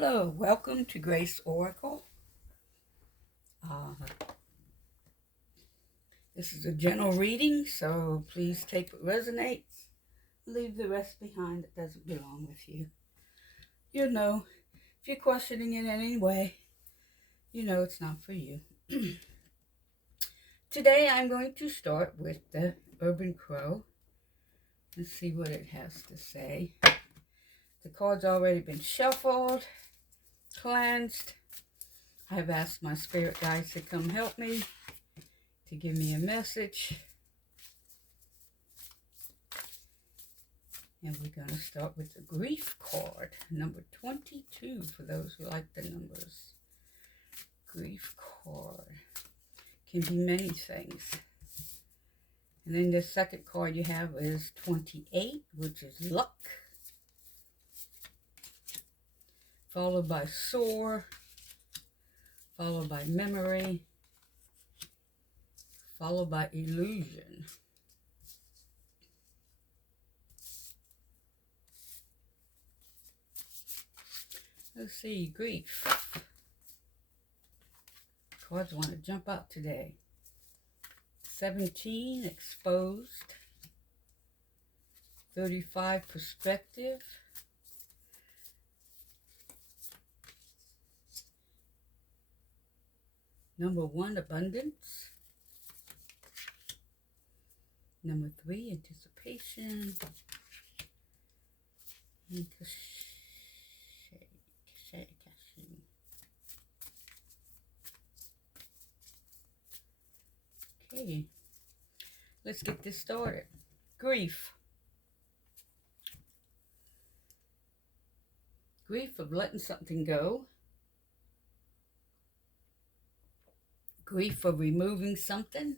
Hello, welcome to Grace Oracle. Uh, this is a general reading, so please take what resonates. Leave the rest behind that doesn't belong with you. You know, if you're questioning it in any way, you know it's not for you. Today I'm going to start with the Urban Crow and see what it has to say. The card's already been shuffled, cleansed. I've asked my spirit guides to come help me, to give me a message. And we're going to start with the grief card, number 22, for those who like the numbers. Grief card can be many things. And then the second card you have is 28, which is luck, followed by soar, followed by memory, followed by illusion. Let's see, grief. Cards want to jump out today. 17, exposed. 35, perspective. Number 1, abundance. Number 3, anticipation. And okay, let's get this started. Grief. Grief of letting something go. Grief of removing something.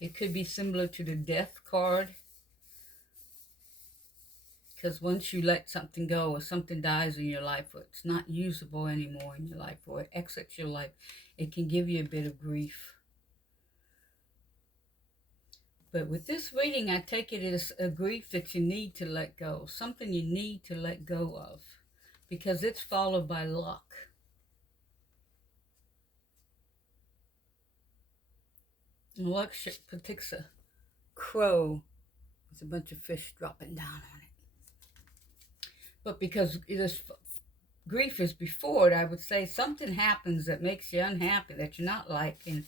It could be similar to the death card. Because once you let something go or something dies in your life or it's not usable anymore in your life or it exits your life, it can give you a bit of grief. But with this reading, I take it as a grief that you need to let go, something you need to let go of, because it's followed by luck. And luck predicts a crow with a bunch of fish dropping down on it. But because grief is before it, I would say something happens that makes you unhappy, that you're not liking,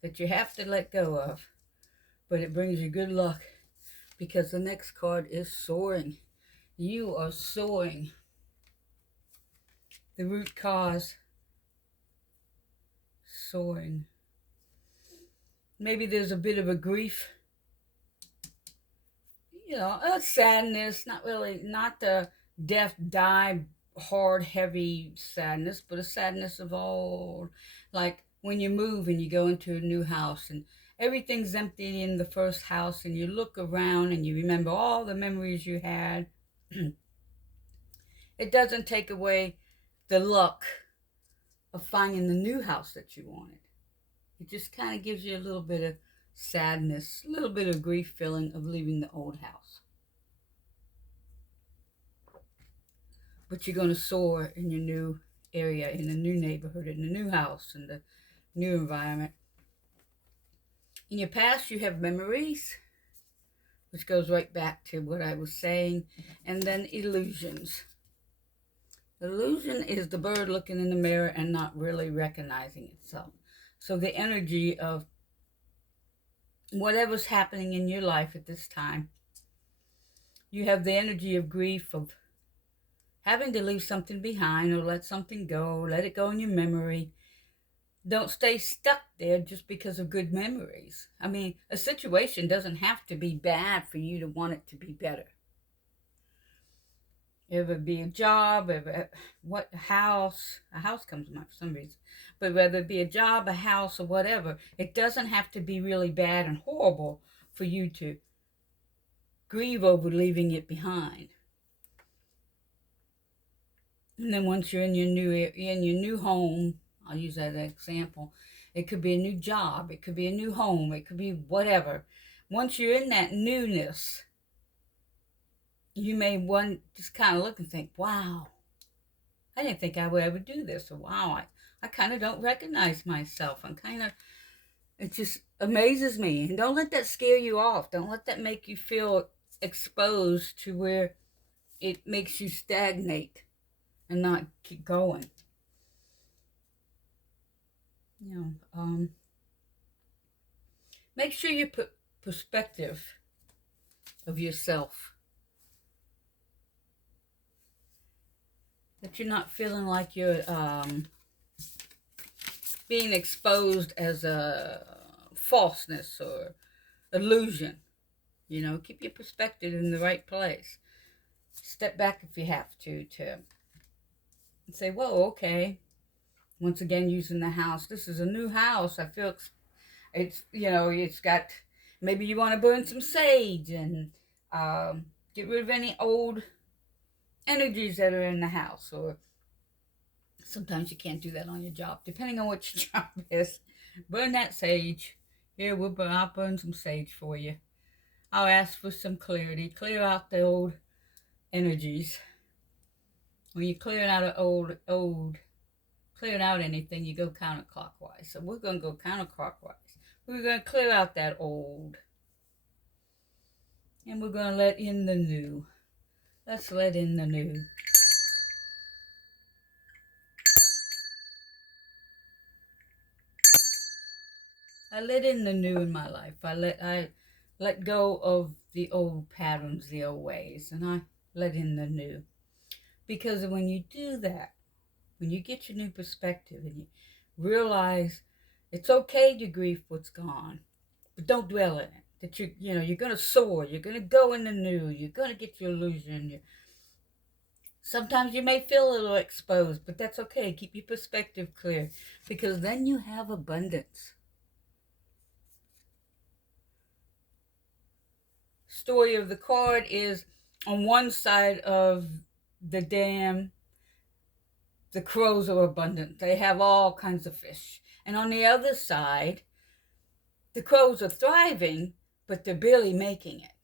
that you have to let go of. But it brings you good luck because the next card is soaring. You are soaring. The root cause, soaring. Maybe there's a bit of a grief, a sadness, not the death, die, hard, heavy sadness, but a sadness of all, like when you move and you go into a new house and everything's empty in the first house and you look around and you remember all the memories you had. It doesn't take away the luck of finding the new house that you wanted. It just kind of gives you a little bit of sadness, a little bit of grief feeling of leaving the old house. But you're going to soar in your new area, in the new neighborhood, in the new house, in the new environment. In your past, you have memories, which goes right back to what I was saying, and then illusions. Illusion is the bird looking in the mirror and not really recognizing itself. So the energy of whatever's happening in your life at this time, you have the energy of grief, of having to leave something behind or let something go, let it go in your memory. Don't stay stuck there just because of good memories. I mean, a situation doesn't have to be bad for you to want it to be better. If it be a job, a house comes to mind for some reason. But whether it be a job, a house, or whatever, it doesn't have to be really bad and horrible for you to grieve over leaving it behind. And then once you're in your new home, I'll use that as an example, It could be a new job. It could be a new home. It could be whatever. Once you're in that newness, you may just kind of look and think, wow, I didn't think I would ever do this. Or wow, I kind of don't recognize myself. It just amazes me. And don't let that scare you off. Don't let that make you feel exposed to where it makes you stagnate and not keep going. Make sure you put perspective of yourself. That you're not feeling like you're being exposed as a falseness or illusion. Keep your perspective in the right place. Step back if you have to say, whoa, okay. Once again, using the house. This is a new house. I feel it's got, maybe you want to burn some sage and get rid of any old energies that are in the house. Or sometimes you can't do that on your job, depending on what your job is. Burn that sage. Here, I'll burn some sage for you. I'll ask for some clarity. Clear out the old energies. When you're clearing out clearing out anything, you go counterclockwise. So we're going to go counterclockwise. We're going to clear out that old. And we're going to let in the new. Let's let in the new. I let in the new in my life. I let go of the old patterns, the old ways, and I let in the new. Because when you do that, when you get your new perspective and you realize it's okay to grieve what's gone, but don't dwell in it. That you're going to soar. You're going to go in the new. You're going to get your illusion. Sometimes you may feel a little exposed, but that's okay. Keep your perspective clear, because then you have abundance. Story of the card is, on one side of the dam, the crows are abundant. They have all kinds of fish. And on the other side, the crows are thriving, but they're barely making it.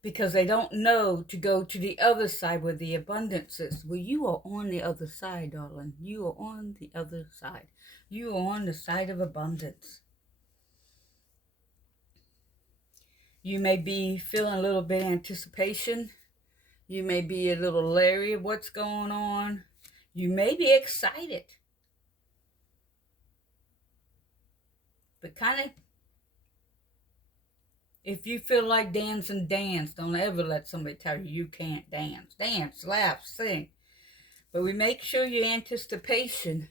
Because they don't know to go to the other side where the abundance is. Well, you are on the other side, darling. You are on the other side. You are on the side of abundance. You may be feeling a little bit of anticipation. You may be a little leery of what's going on. You may be excited. But kind of, if you feel like dancing, dance. Don't ever let somebody tell you can't dance. Dance, laugh, sing. But we make sure your anticipation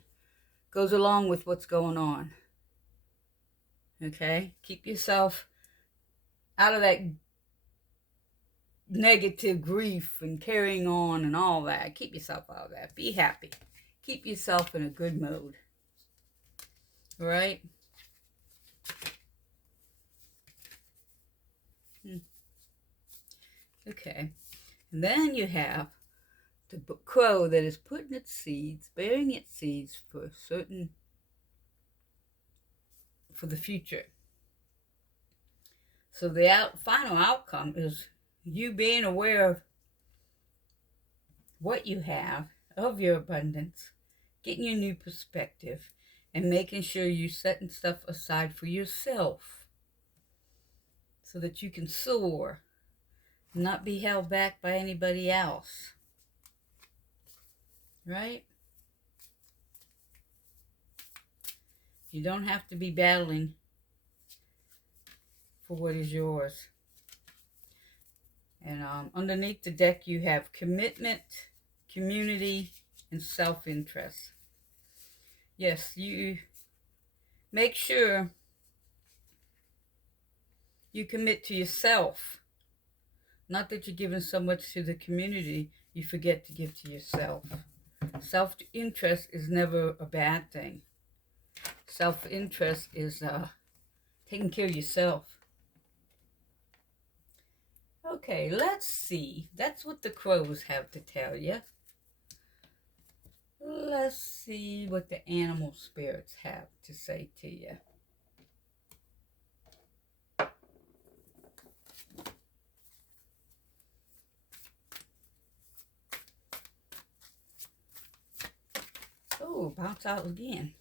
goes along with what's going on. Okay? Keep yourself out of that negative grief and carrying on and all that. Keep yourself out of that. Be happy. Keep yourself in a good mode. All right? Okay. And then you have the crow that is putting its seeds, bearing its seeds for the future. So the final outcome is you being aware of what you have, of your abundance, getting your new perspective, and making sure you're setting stuff aside for yourself so that you can soar, not be held back by anybody else. Right? You don't have to be battling for what is yours. And underneath the deck you have commitment, community, and self-interest. Yes, you make sure you commit to yourself. Not that you're giving so much to the community, you forget to give to yourself. Self-interest is never a bad thing. Self-interest is taking care of yourself. Okay, let's see. That's what the crows have to tell you. Let's see what the animal spirits have to say to you. Oh, bounce out again.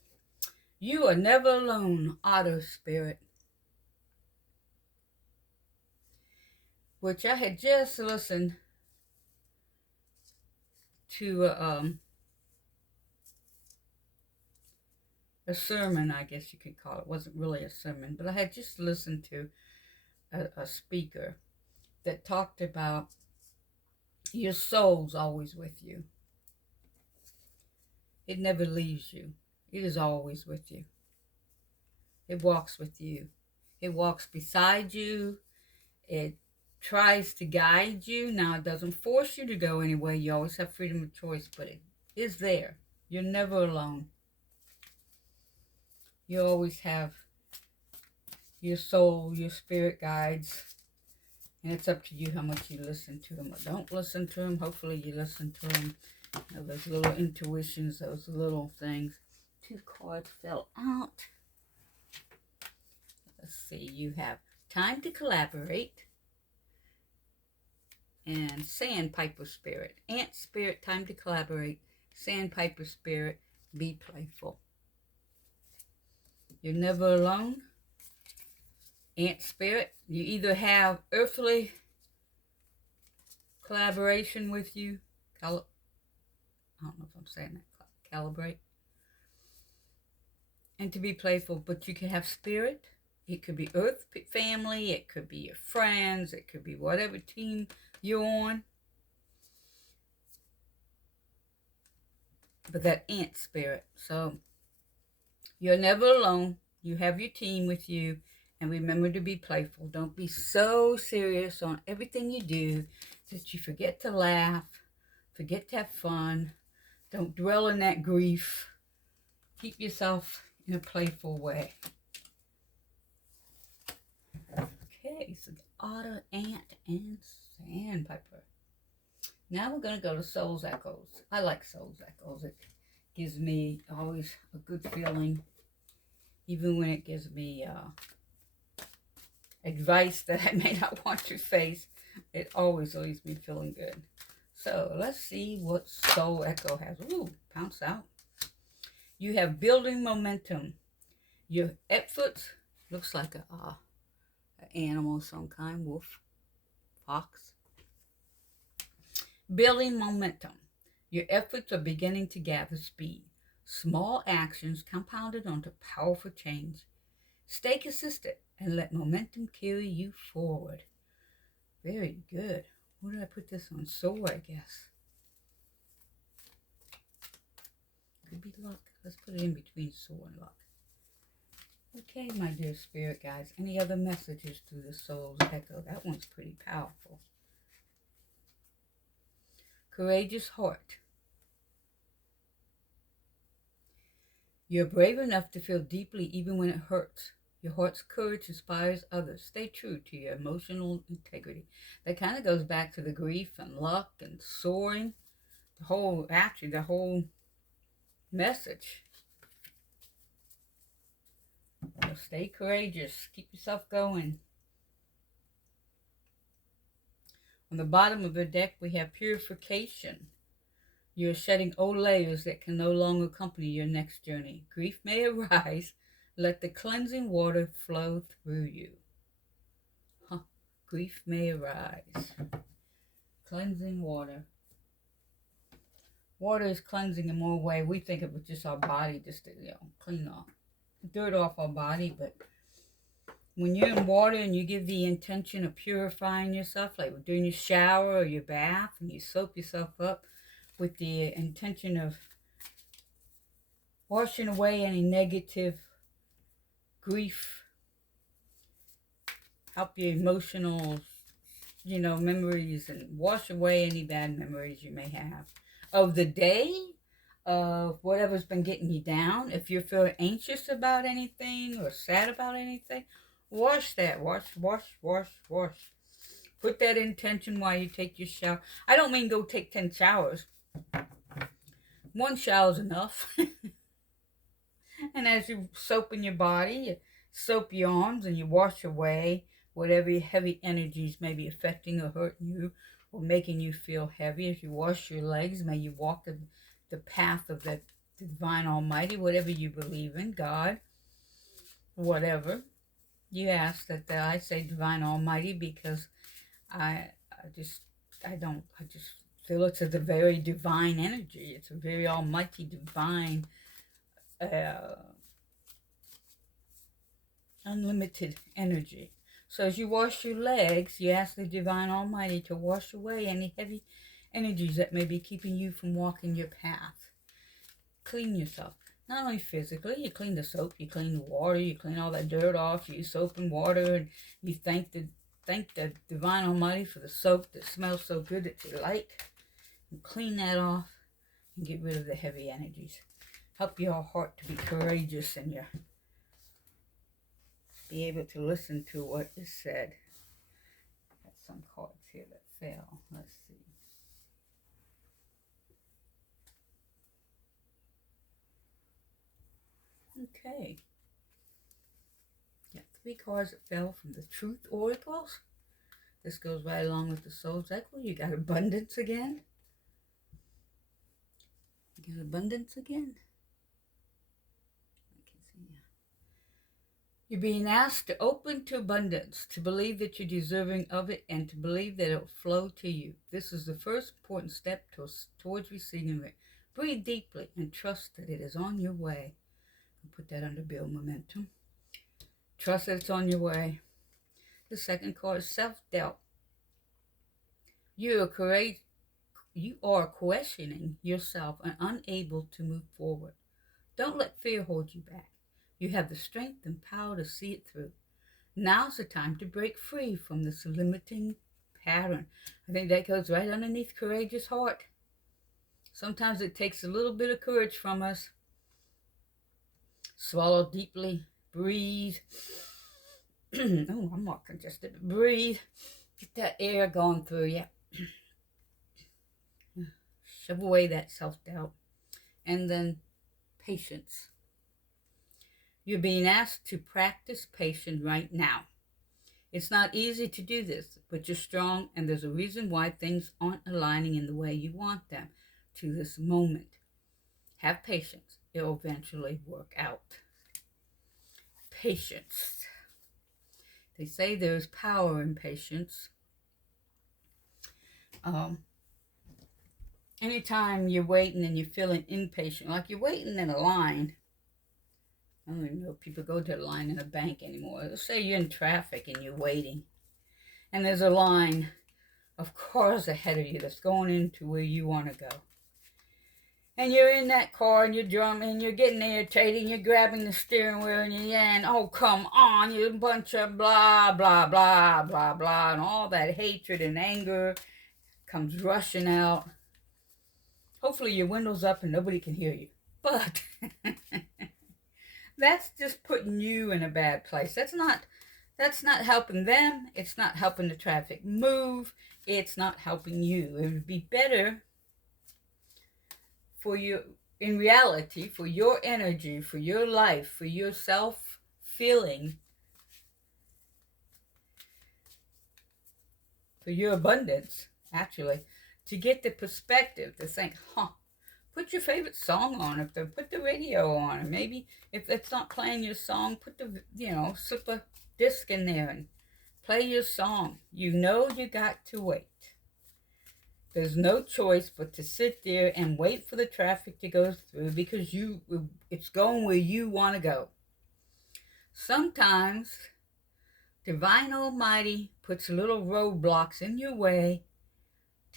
You are never alone, Otter Spirit. Which I had just listened to a sermon, I guess you could call it. It wasn't really a sermon, but I had just listened to a speaker that talked about your soul's always with you. It never leaves you. It is always with you. It walks with you. It walks beside you. It tries to guide you. Now, it doesn't force you to go anywhere. You always have freedom of choice, but it is there. You're never alone. You always have your soul, your spirit guides, and it's up to you how much you listen to them or don't listen to them. Hopefully you listen to them. You know, those little intuitions, those little things. 2 cards fell out. Let's see, you have time to collaborate and Sandpiper Spirit. Ant Spirit, time to collaborate. Sandpiper Spirit, be playful. You're never alone. Ant Spirit, you either have earthly collaboration with you. I don't know if I'm saying that. Calibrate. And to be playful, but you can have spirit. It could be Earth family. It could be your friends. It could be whatever team you're on. But that ant spirit. So you're never alone. You have your team with you. And remember to be playful. Don't be so serious on everything you do that you forget to laugh, forget to have fun. Don't dwell in that grief. Keep yourself in a playful way. Okay, so the otter, ant, and sandpiper. Now we're going to go to Soul's Echoes. I like Soul's Echoes. It gives me always a good feeling, even when it gives me advice that I may not want to face. It always leaves me feeling good. So let's see what Soul Echo has. Ooh, pounce out. You have building momentum. Your efforts, looks like an animal of some kind, wolf, fox. Building momentum. Your efforts are beginning to gather speed. Small actions compounded onto powerful change. Stay consistent and let momentum carry you forward. Very good. Where did I put this on? Soul, I guess. Could be luck. Let's put it in between soul and luck. Okay, my dear spirit guides. Any other messages through the Soul's Echo? That one's pretty powerful. Courageous heart. You're brave enough to feel deeply even when it hurts. Your heart's courage inspires others. Stay true to your emotional integrity. That kind of goes back to the grief and luck and soaring. The whole message. So stay courageous. Keep yourself going. On the bottom of the deck, we have purification. You're shedding old layers that can no longer accompany your next journey. Grief may arise. Let the cleansing water flow through you. Grief may arise. Cleansing water. Water is cleansing in more way. We think of it just our body, just to clean off dirt off our body. But when you're in water and you give the intention of purifying yourself, like during your shower or your bath, and you soap yourself up with the intention of washing away any negative grief, help your emotional, memories, and wash away any bad memories you may have of the day, of whatever's been getting you down. If you're feeling anxious about anything or sad about anything, wash that. Wash. Put that intention while you take your shower. I don't mean go take 10 showers. One shower's enough. And as you soap in your body, you soap your arms and you wash away whatever heavy energies may be affecting or hurting you or making you feel heavy. As you wash your legs, may you walk the path of the Divine Almighty, whatever you believe in, God, whatever. You ask that I say Divine Almighty because I just feel it's a very divine energy. It's a very almighty divine unlimited energy. So as you wash your legs, you ask the Divine Almighty to wash away any heavy energies that may be keeping you from walking your path. Clean yourself. Not only physically, you clean the soap, you clean the water, you clean all that dirt off, you use soap and water, and you thank the Divine Almighty for the soap that smells so good that you like. And clean that off and get rid of the heavy energies. Help your heart to be courageous and your be able to listen to what is said. Got some cards here that fell. Let's see. Okay. Got 3 cards that fell from the Truth Oracles. This goes right along with the Soul's Echo. You got abundance again. You got abundance again. You're being asked to open to abundance, to believe that you're deserving of it, and to believe that it will flow to you. This is the first important step towards receiving it. Breathe deeply and trust that it is on your way. I'll put that under Build Momentum. Trust that it's on your way. The second card is self-doubt. You are questioning yourself and unable to move forward. Don't let fear hold you back. You have the strength and power to see it through. Now's the time to break free from this limiting pattern. I think that goes right underneath courageous heart. Sometimes it takes a little bit of courage from us. Swallow deeply. Breathe. Oh, I'm all congested. Breathe. Get that air going through you. Shove away that self-doubt. And then patience. You're being asked to practice patience right now. It's not easy to do this, but you're strong, and there's a reason why things aren't aligning in the way you want them to this moment. Have patience. It'll eventually work out. Patience. They say there's power in patience. Anytime you're waiting and you're feeling impatient, like you're waiting in a line. I don't even know if people go to the line in a bank anymore. Let's say you're in traffic and you're waiting. And there's a line of cars ahead of you that's going into where you want to go. And you're in that car and you're drumming, you're getting irritated, you're grabbing the steering wheel and you're yelling, oh, come on, you bunch of blah, blah, blah, blah, blah. And all that hatred and anger comes rushing out. Hopefully your window's up and nobody can hear you. But that's just putting you in a bad place. That's not helping them. It's not helping the traffic move. It's not helping you. It would be better for you, in reality, for your energy, for your life, for your self-feeling, for your abundance, actually, to get the perspective, to think, put your favorite song on, put the radio on, or maybe if it's not playing your song, put the, slip a disc in there and play your song. You know you got to wait. There's no choice but to sit there and wait for the traffic to go through because it's going where you want to go. Sometimes Divine Almighty puts little roadblocks in your way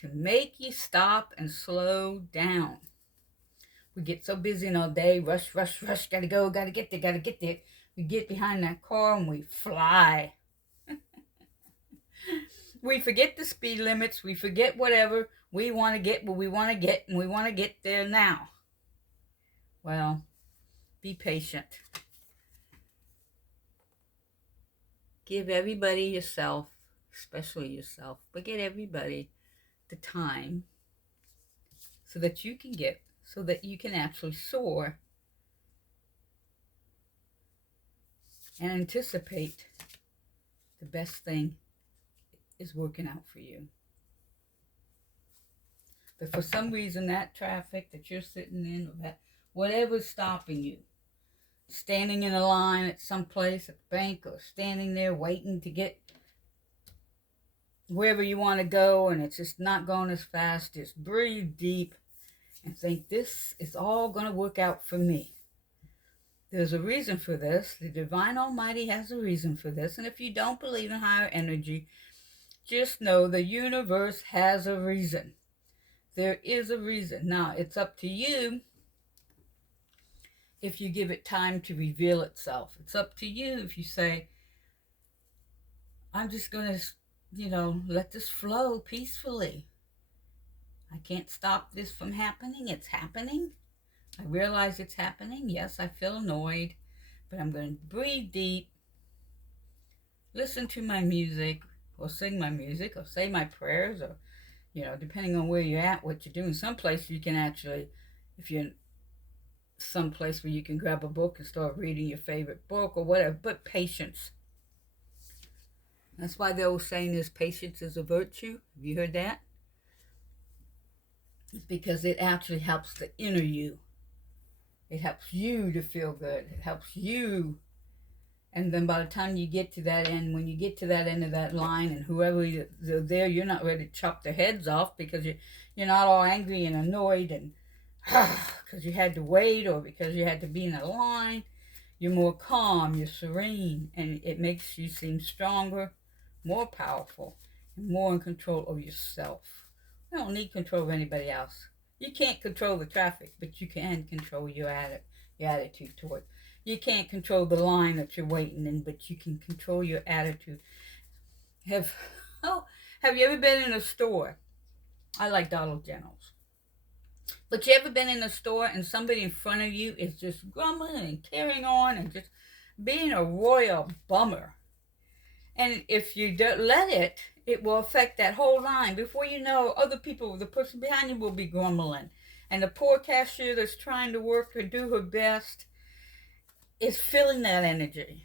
to make you stop and slow down. We get so busy in our day, rush, rush, rush, gotta go, gotta get there. We get behind that car and we fly. We forget the speed limits. We forget whatever. We want to get what we want to get, and we want to get there now. Well, be patient. Give everybody yourself, especially yourself, but get everybody the time so that you can get so that you can actually soar and anticipate the best thing is working out for you. But for some reason, that traffic that you're sitting in, or that whatever's stopping you, standing in a line at some place, at the bank, or standing there waiting to get wherever you want to go, and it's just not going as fast, just breathe deep and think, this is all going to work out for me. There's a reason for this. The Divine Almighty has a reason for this. And if you don't believe in higher energy, just know the universe has a reason. There is a reason. Now, it's up to you if you give it time to reveal itself. It's up to you if you say, I'm just going to, let this flow peacefully. I can't stop this from happening. It's happening. I realize it's happening. Yes, I feel annoyed, but I'm going to breathe deep, listen to my music, or sing my music, or say my prayers, or, depending on where you're at, what you're doing. Some place you can actually, if you're some place where you can grab a book and start reading your favorite book or whatever, but patience. That's why the old saying is patience is a virtue. Have you heard that? It's because it actually helps the inner you. It helps you to feel good. It helps you. And then by the time you get to that end, when you get to that end of that line, and whoever they're there, you're not ready to chop their heads off because you're not all angry and annoyed and because you had to wait or because you had to be in a line. You're more calm, you're serene, and it makes you seem stronger, more powerful, and more in control of yourself. You don't need control of anybody else. You can't control the traffic, but you can control your attitude toward it. You can't control the line that you're waiting in, but you can control your attitude. Have you ever been in a store? I like Dollar Generals. But you ever been in a store and somebody in front of you is just grumbling and carrying on and just being a royal bummer? And if you don't let it, it will affect that whole line. Before you know, other people, the person behind you will be grumbling. And the poor cashier that's trying to work to do her best is feeling that energy.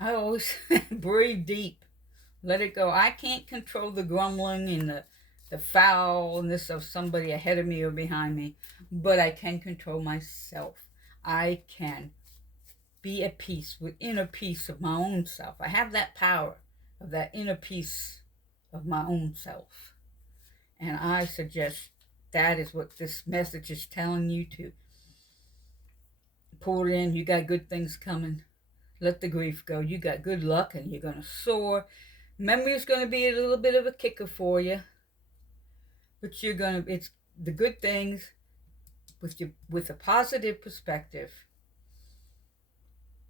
I always breathe deep. Let it go. I can't control the grumbling and the foulness of somebody ahead of me or behind me, but I can control myself. I can be at peace with inner peace of my own self. I have that power of that inner peace of my own self. And I suggest that is what this message is telling you to pour it in. You got good things coming. Let the grief go. You got good luck and you're going to soar. Memory is going to be a little bit of a kicker for you. But it's the good things with a positive perspective.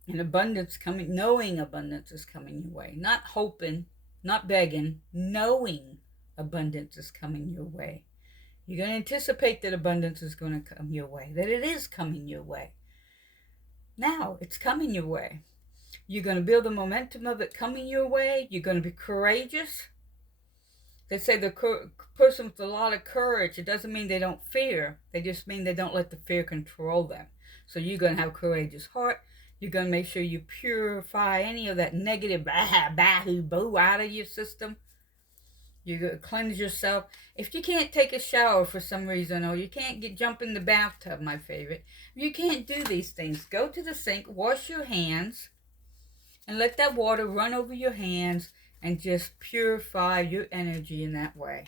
And abundance coming, knowing abundance is coming your way. Not hoping, not begging, knowing abundance is coming your way. You're going to anticipate that abundance is going to come your way, that it is coming your way. Now, it's coming your way. You're going to build the momentum of it coming your way. You're going to be courageous. They say the person with a lot of courage, it doesn't mean they don't fear. They just mean they don't let the fear control them. So you're going to have a courageous heart. You're going to make sure you purify any of that negative boo out of your system. You're going to cleanse yourself. If you can't take a shower for some reason, or you can't jump in the bathtub, my favorite, if you can't do these things, go to the sink, wash your hands, and let that water run over your hands and just purify your energy in that way.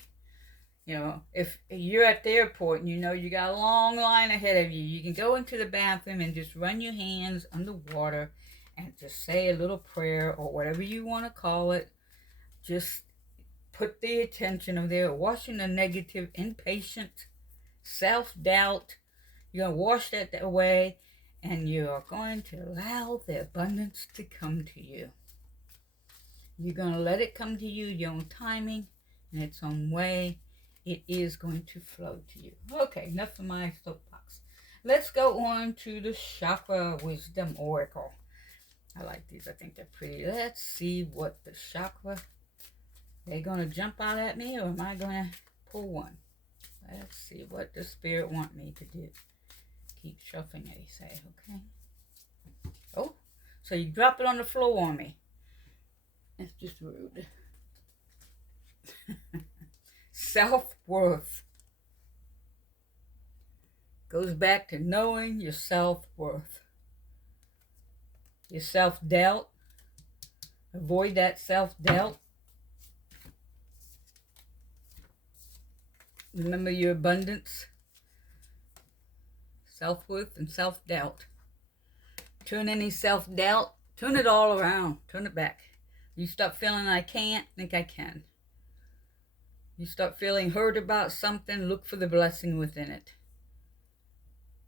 If you're at the airport and you got a long line ahead of you, you can go into the bathroom and just run your hands underwater and just say a little prayer or whatever you want to call it. Just put the attention of there, washing the negative, impatient, self-doubt. You're going to wash that away, and you're going to allow the abundance to come to you. You're going to let it come to you, your own timing, in its own way. It is going to flow to you. Okay, enough of my soapbox. Let's go on to the Chakra Wisdom Oracle. I like these. I think they're pretty. Let's see what the chakra... They're going to jump out at me, or am I going to pull one? Let's see what the spirit want me to do. Keep shuffling, they say, okay? Oh, so you drop it on the floor on me. That's just rude. Self-worth. Goes back to knowing your self-worth. Your self-doubt. Avoid that self-doubt. Remember your abundance. Self-worth and self-doubt. Turn any self-doubt, turn it all around. Turn it back. You start feeling I can't, think I can. You start feeling hurt about something, look for the blessing within it.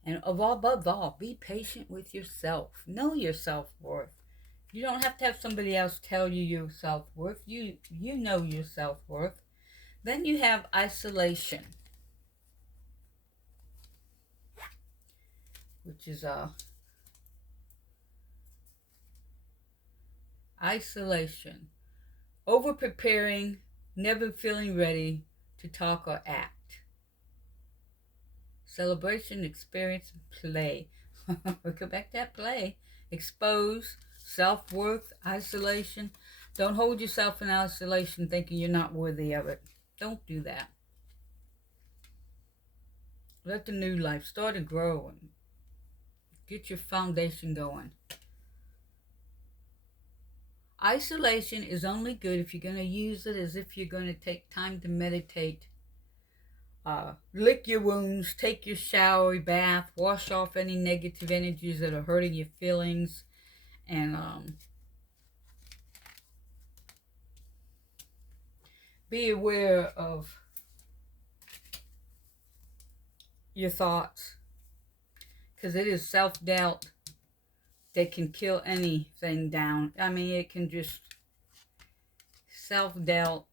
And above all, be patient with yourself. Know your self-worth. You don't have to have somebody else tell you your self-worth. You know your self-worth. Then you have isolation, which is isolation. Over-preparing, never feeling ready to talk or act. Celebration, experience, play. We'll go back to that play. Expose, self-worth, isolation. Don't hold yourself in isolation thinking you're not worthy of it. Don't do that. Let the new life start to grow and get your foundation going. Isolation is only good if you're going to use it as if you're going to take time to meditate. Lick your wounds, take your shower, bath, wash off any negative energies that are hurting your feelings, and be aware of your thoughts, because it is self-doubt that can kill anything down. I mean, it can just self-doubt.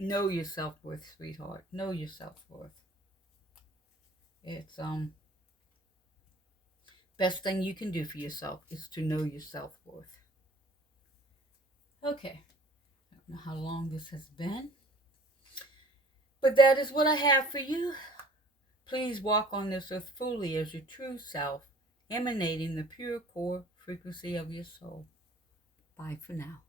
Know your self-worth, sweetheart. Know your self-worth. It's best thing you can do for yourself is to know your self-worth. Okay. I don't know how long this has been, but that is what I have for you. Please walk on this earth fully as your true self, emanating the pure core frequency of your soul. Bye for now.